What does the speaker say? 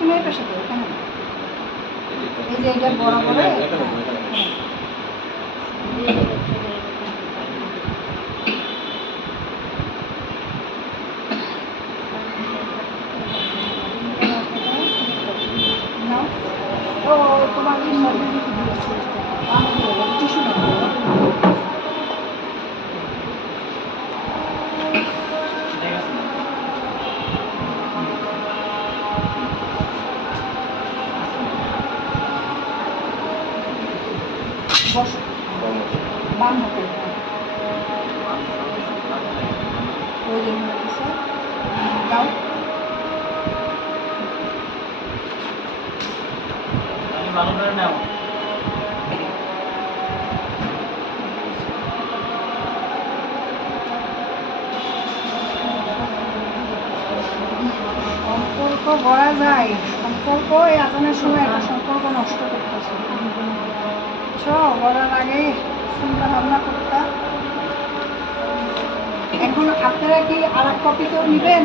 তুমি এই পাশে করো কেন এই যে এটা বড় করে ও তোমার টিস্যু বসো বাম হাতে ওই যে দাও ভালো করে নাও সম্পর্ক গড়া যায় সম্পর্ক এই আজানের সময় একটা সম্পর্ক নষ্ট করতেছে গড়ার আগে চিন্তা ভাবনা করতাম এখন আপনারা কি আর এক কপিতেও নেবেন